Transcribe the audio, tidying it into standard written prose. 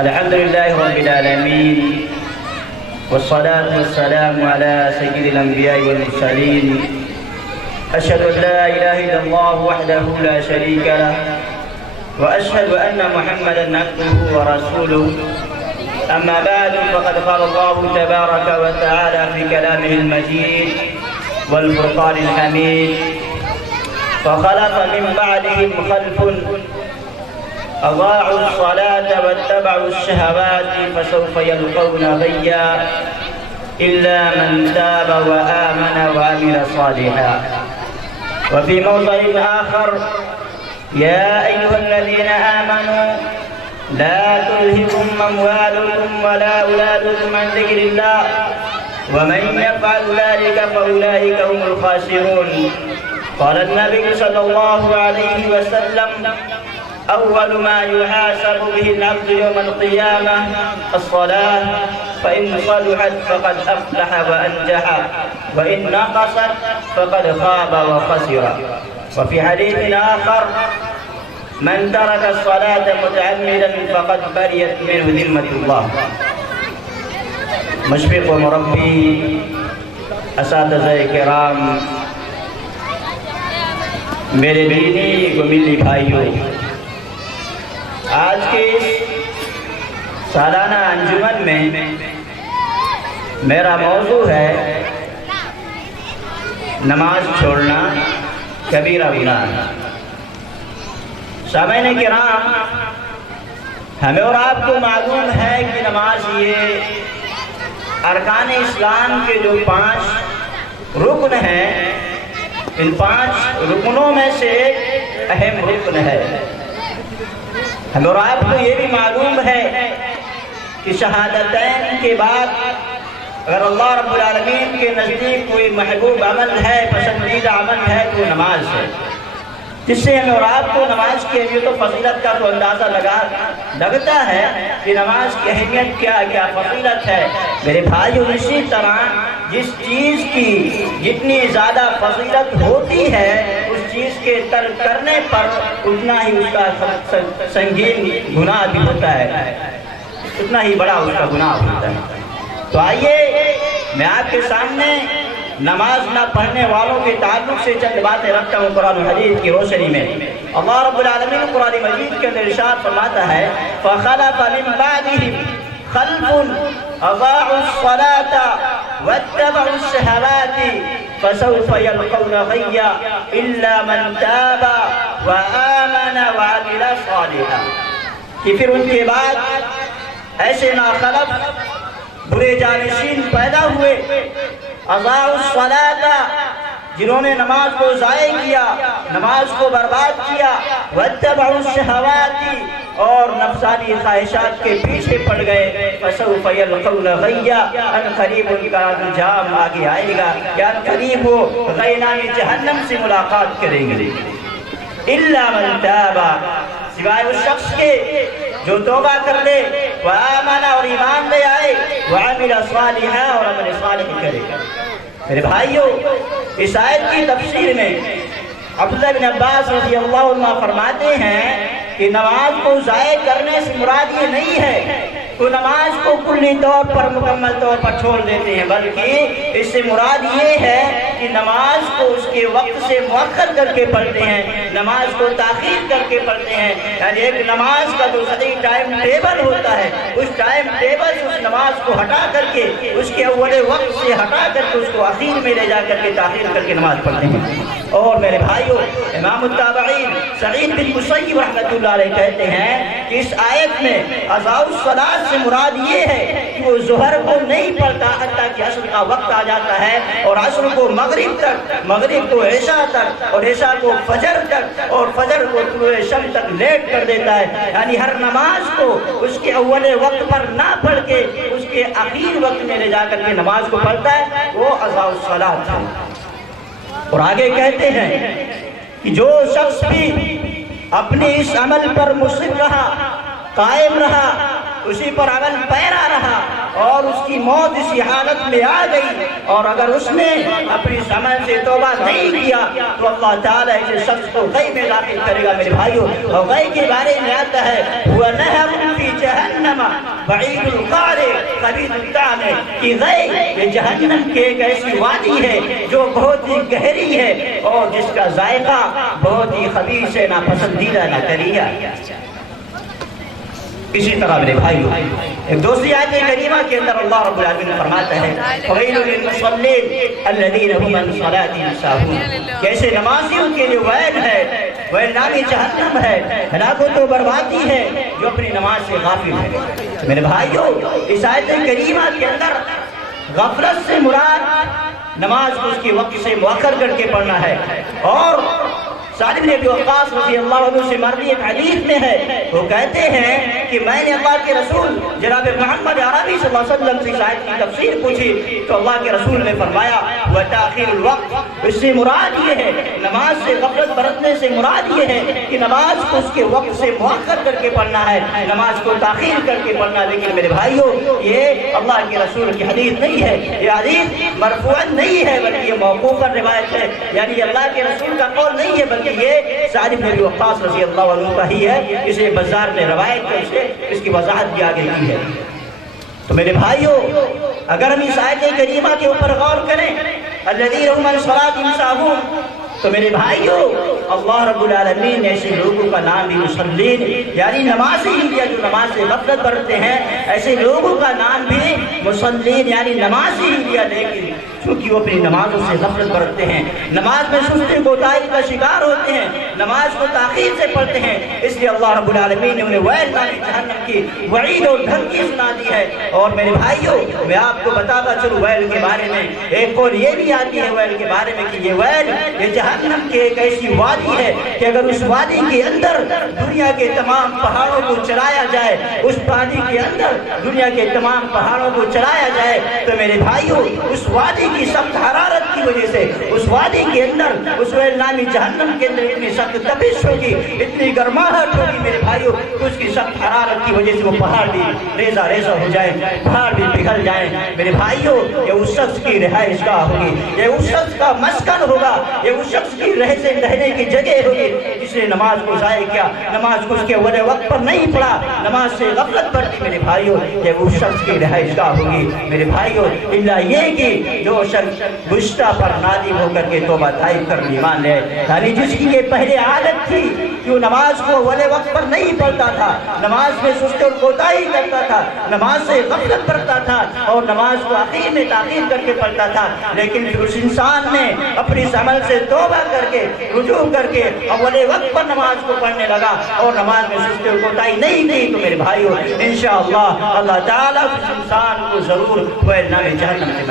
الحمد لله رب العالمين، والصلاة والسلام على سيد الأنبياء والمرسلين. أشهد أن لا إله إلا الله وحده لا شريك له، وأشهد أن محمدا عبده ورسوله. أما بعد، فقد قال الله تبارك وتعالى في كلامه المجيد والفرقان الحميد: فخلف من بعدهم خلف أضاعوا الصلاة واتبعوا الشهوات فسوف يلقون غيا إلا من تاب وآمن وعمل صالحا. وفي موضع آخر: يا أيها الذين آمنوا لا تلهكم أموالكم ولا أولادكم عن ذكر الله ومن يفعل ذلك فأولئك هم الخاسرون. قال النبي صلى الله عليه وسلم: أول ما يحاسب به العبد يوم القيامة الصلاة، فإن صلحت فقد أفلح وأنجح، وإن نقصت فقد خاب وخسر. وفي حديث آخر: من ترك الصلاة متعمدا فقد برئت منه ذمة الله. مشفق و مربی، اساتذہ کرام، میرے دینی و ملی بھائیوں، آج کے سالانہ انجمن میں میرا موضوع ہے نماز چھوڑنا کبیرہ گناہ. سامعین کرام، ہمیں اور آپ کو معلوم ہے کہ نماز یہ ارکان اسلام کے جو 5 رکن ہیں، ان 5 رکنوں میں سے ایک اہم رکن ہے. ہمیں اور آپ کو یہ بھی معلوم ہے کہ شہادتین کے بعد اگر اللہ رب العالمین کے نزدیک کوئی محبوب عمل ہے، پسندیدہ عمل ہے، تو نماز ہے، جس سے ہمیں اور آپ کو نماز کی اہمیت و فضیلت کا تو اندازہ لگتا ہے کہ نماز کی اہمیت کیا فضیلت ہے. میرے بھائیو، اسی طرح جس چیز کی جتنی زیادہ فضیلت ہوتی ہے، اس چیز کے ترک کرنے پر اتنا ہی اس کا سنگین گناہ بھی ہوتا ہے، اتنا ہی بڑا اس کا گناہ ہوتا ہے. تو آئیے میں آپ کے سامنے نماز نہ پڑھنے والوں کے تعلق سے چند باتیں رکھتا ہوں قرآن و حدیث کی روشنی میں. اللہ رب العالمین قرآن مجید کے اندر ارشاد فرماتا ہے: فَخَلَفَ مِن بَعْدِهِمْ خَلْفٌ أَضَاعُوا الصَّلَاةَ وَاتَّبَعُوا الشَّهَوَاتِ فَسَوْفَ يَلْقَوْنَ غَيًّا إِلَّا مَن تَابَ وَآمَنَ وَعَمِلَ صَالِحًا. کہ پھر ان کے بعد ایسے ناخلف برے جانشین پیدا ہوئے، اضاعوا الصلاة، جنہوں نے نماز کو ضائع کیا، نماز کو برباد کیا، واتبعوا الشہوات، اور نفسانی خواہشات کے پیچھے پڑ گئے. فسوف یلقون غیا، ان قریب ان کا انجام آگے آئے گا، یا ان قریب وہ غینان جہنم سے ملاقات کریں گے. الا من تاب، سوائے اس شخص کے جو توبہ کر لے، وآمن، اور ایمان لے آئے، وعمل صالحا، اور عمل صالح کرے. میرے بھائیوں، اس آیت کی تفسیر میں عبداللہ بن عباس رضی اللہ عنہ فرماتے ہیں کہ نماز کو ضائع کرنے سے مراد یہ نہیں ہے تو نماز کو کلی طور پر مکمل طور پر چھوڑ دیتے ہیں، بلکہ اس سے مراد یہ ہے کہ نماز کو اس کے وقت سے مؤخر کر کے پڑھتے ہیں، نماز کو تاخیر کر کے پڑھتے ہیں. یعنی ایک نماز کا جو صحیح ٹائم ٹیبل ہوتا ہے، اس ٹائم ٹیبل سے اس نماز کو ہٹا کر کے، اس کے اول وقت سے ہٹا کر کے اس کو اخیر میں لے جا کر کے تاخیر کر کے نماز پڑھتے ہیں. اور میرے بھائیوں، امام التابعین سعید بن مسیب رحمۃ اللہ علیہ کہتے ہیں کہ اس آیت میں اضاعوا الصلاۃ سے مراد یہ ہے کہ وہ ظہر کو نہیں پڑھتا حتیٰ کہ عصر کا وقت آ جاتا ہے، اور عصر کو مغرب تک، مغرب کو عشاء تک، اور عشاء کو فجر تک، اور فجر کو طلوع شمس تک لیٹ کر دیتا ہے. یعنی ہر نماز کو اس کے اول وقت پر نہ پڑھ کے اس کے آخر وقت میں لے جا کر کے نماز کو پڑھتا ہے، وہ اضاعوا الصلاۃ ہے. اور آگے کہتے ہیں کہ جو شخص بھی اپنے اس عمل پر مصر رہا، قائم رہا، اسی پر عمل پیرا رہا، اور اس کی موت اسی حالت میں آ گئی، اور اگر اس نے اپنی عمل سے توبہ نہیں کیا تو اللہ تعالیٰ اس شخص کو غی میں داخل کرے گا. میرے بھائیوں، اور غی کے بارے میں آتا ہے: هو نہر فی جہنم بعید القارع قریب الطعم کہ یہ جہنم کی ایک ایسی وادی ہے جو بہت ہی گہری ہے اور جس کا ذائقہ بہت ہی خبیث ہے، ناپسندیدہ نہ کریہ۔ اسی طرح میرے بھائیو ایک دوسری آیت کریمہ کے اندر اللہ رب العالمین فرماتا ہے وَوَيْلٌ لِلْمُصَلِّينَ الَّذِينَ هُمْ عَنْ صَلَاتِهِمْ سَاهُونَ، کیسے نمازیوں کے لیے ویل ہے، ویل نامی جہنم ہے، ہلاکت و بربادی ہے جو اپنی نماز سے غافل ہے۔ میرے بھائیو اس آیت کریمہ کے اندر غفلت سے مراد نماز کو اس کے وقت سے مؤخر کر کے پڑھنا ہے، اور سعد بن ابی وقاص رضی اللہ عنہ سے مروی ایک حدیث میں ہے، وہ کہتے ہیں کہ میں نے اللہ کے رسول جناب محمد عربی صلی اللہ علیہ وسلم سے اس آیت کی تفسیر پوچھی تو اللہ کے رسول نے فرمایا وَتَأْخِيرُ الْوَقْتِ، اس سے مراد یہ ہے نماز سے غفلت برتنے سے مراد یہ ہے کہ نماز کو اس کے وقت سے مؤخر کر کے پڑھنا ہے، نماز کو تاخیر کر کے پڑھنا۔ لیکن میرے بھائیو یہ اللہ کے رسول کی حدیث نہیں ہے، یہ حدیث مرفوعاً نہیں ہے بلکہ یہ موقوفاً روایت ہے، یعنی یہ اللہ کے رسول کا قول نہیں ہے بلکہ یہ سعد بن ابی وقاص رضی اللہ عنہ کا ہی ہے، اسے بزار نے روایت کر سے اس کی وضاحت بھی آگے کی ہے۔ تو میرے بھائیو اگر ہم اس آیت کریمہ کے اوپر غور کریں الذین هم عن صلاتهم ساہون، تو میرے بھائیو اللہ رب العالمین نے ایسے لوگوں کا نام بھی مصلین یعنی نمازی یا جو نماز سے غفلت برتتے ہیں ایسے لوگوں کا نام بھی مصلین یعنی نمازی لیا، لیکن چونکہ وہ اپنی نمازوں سے غفلت برتتے ہیں، نماز میں سستی کوتاہی کا شکار ہوتے ہیں، نماز کو تاخیر سے پڑھتے ہیں، اس لیے اللہ رب العالمین نے انہیں ویل نامی جہنم کی وعید اور دھمکی سنا دی ہے۔ اور میرے بھائیو میں آپ کو بتاتا چلوں ویل کے بارے میں ایک قول یہ بھی آتی ہے ویل کے بارے میں کہ یہ ویل یہ جہنم کی ایک ایسی وادی ہے کہ اگر اس وادی کے اندر دنیا کے تمام پہاڑوں کو چلایا جائے، اس وادی کے اندر دنیا کے تمام پہاڑوں کو چلایا جائے تو میرے بھائیو اس وادی کی سخت حرارت کی وجہ سے اس وادی کے اندر اس ویل نامی جہنم کے اندر اتنی سخت تپش ہوگی، اتنی گرماہٹ ہوگی میرے بھائیو، اس کی سخت حرارت کی وجہ سے وہ پہاڑ بھی ریزہ ریزہ ہو جائیں، پہاڑ بھی پگھل جائیں۔ میرے بھائیو یہ اس شخص کی رہائش گاہ ہوگی، یہ اس شخص کا مسکن ہوگا، یہ اس شخص کی رہنے کی جگہ ہوگی جس نے نماز کو ضائع کیا، نماز کو اس کے وقت پر نہیں پڑھا، نماز سے غفلت برتی میرے بھائیو، یہ اس شخص کی رہائش گاہ ہوگی میرے بھائیو۔ الا یہ کہ جو شخص گشتہ پر نادم ہو کر کے توبہ طائب کر ایمان لے، یعنی جس کی یہ پہلے عادت تھی کہ وہ نماز کو وقت پر نہیں پڑھتا تھا، نماز میں سستی اور کوتاہی کرتا تھا، نماز سے غفلت برتتا تھا اور نماز کو آخر میں تاخیر کر کے پڑھتا تھا، لیکن پھر اس انسان نے اپنی اس عمل سے توبہ کر کے رجوع کر کے اول وقت پر نماز کو پڑھنے لگا اور نماز میں سستی اور کوتاہی نہیں کی تو میرے بھائیو انشاءاللہ اللہ تعالیٰ اس انسان کو ضرور ویل نامی جہنم سے